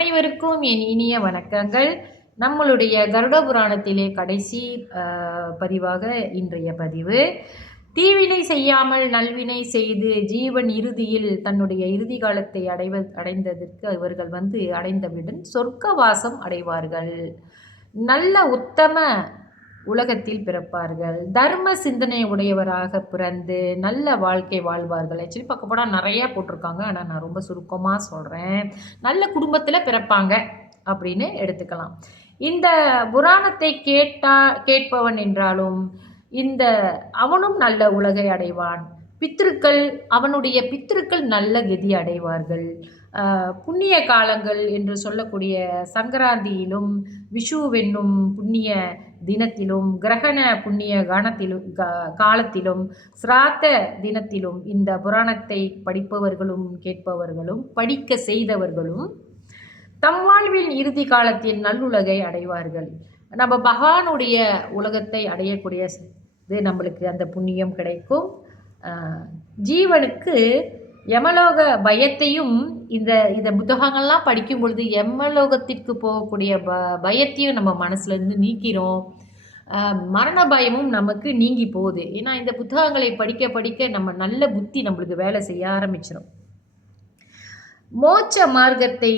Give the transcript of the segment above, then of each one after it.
அனைவருக்கும் என் இனிய வணக்கங்கள். நம்மளுடைய கருட புராணத்திலே கடைசி பதிவாக இன்றைய பதிவு. தீவினை செய்யாமல் நல்வினை செய்து ஜீவன் இறுதியில் தன்னுடைய இறுதி காலத்தை அடைந்ததற்கு இவர்கள் அடைந்தவுடன் சொர்க்கவாசம் அடைவார்கள். நல்ல உத்தம உலகத்தில் பிறப்பார்கள். தர்ம சிந்தனை உடையவராக பிறந்து நல்ல வாழ்க்கை வாழ்வார்கள். ஆக்சுவலி பார்க்க போனால் நிறையா போட்டிருக்காங்க, ஆனால் நான் ரொம்ப சுருக்கமாக சொல்கிறேன். நல்ல குடும்பத்தில் பிறப்பாங்க அப்படின்னு எடுத்துக்கலாம். இந்த புராணத்தை கேட்பவன் என்றாலும் அவனும் நல்ல உலகை அடைவான். அவனுடைய பித்திருக்கள் நல்ல கதி அடைவார்கள். புண்ணிய காலங்கள் என்று சொல்லக்கூடிய சங்கராந்தியிலும் விஷுவென்னும் புண்ணிய தினத்திலும் கிரகண புண்ணிய காலத்திலும் சிராத்த தினத்திலும் இந்த புராணத்தை படிப்பவர்களும் கேட்பவர்களும் படிக்க செய்தவர்களும் தம் வாழ்வில் இறுதி காலத்தில் நல்லுலகை அடைவார்கள். நம்ம பகவானுடைய உலகத்தை அடையக்கூடிய நம்மளுக்கு அந்த புண்ணியம் கிடைக்கும். ஜீவனுக்கு யமலோக பயத்தையும் இந்த புத்தகங்கள்லாம் படிக்கும் பொழுது யமலோகத்திற்கு போகக்கூடிய பயத்தையும் நம்ம மனசுலேருந்து நீக்கிறோம். மரண பயமும் நமக்கு நீங்கி போகுது. ஏன்னா இந்த புத்தகங்களை படிக்க படிக்க நம்ம நல்ல புத்தி நம்மளுக்கு வேலை செய்ய ஆரம்பிச்சிடும். மோட்ச மார்க்கத்தை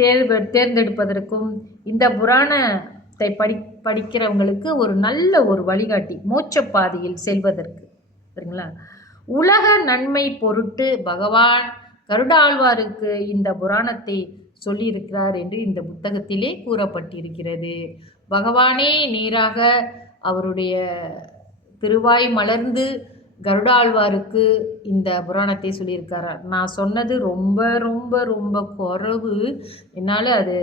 தேர்ந்தெடுப்பதற்கும் இந்த புராணத்தை படிக்கிறவங்களுக்கு ஒரு நல்ல ஒரு வழிகாட்டி மோட்ச பாதையில் செல்வதற்கு. சரிங்களா? உலக நன்மை பொருட்டு பகவான் கருடாழ்வாருக்கு இந்த புராணத்தை சொல்லியிருக்கிறார் என்று இந்த புத்தகத்திலே கூறப்பட்டிருக்கிறது. பகவானே நேராக அவருடைய திருவாய் மலர்ந்து கருடாழ்வாருக்கு இந்த புராணத்தை சொல்லியிருக்கிறார். நான் சொன்னது ரொம்ப ரொம்ப ரொம்ப குறைவு. என்னால் அது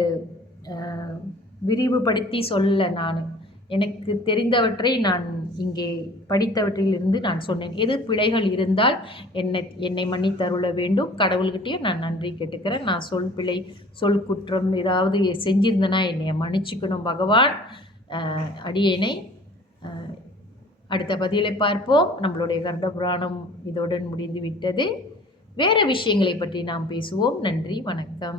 விரிவுபடுத்தி சொல்ல எனக்கு தெரிந்தவற்றை நான் இங்கே படித்தவற்றிலிருந்து நான் சொன்னேன். எது பிழைகள் இருந்தால் என்னை மன்னித்தருள வேண்டும். கடவுள்கிட்டையும் நான் நன்றி கேட்டுக்கிறேன். நான் சொல் குற்றம் ஏதாவது செஞ்சிருந்தேன்னா என்னை மன்னிச்சுக்கணும் பகவான். அடியேனை அடுத்த பதிலை பார்ப்போம். நம்மளுடைய கருட புராணம் இதோடன் முடிந்து விட்டது. வேறு விஷயங்களை பற்றி நாம் பேசுவோம். நன்றி, வணக்கம்.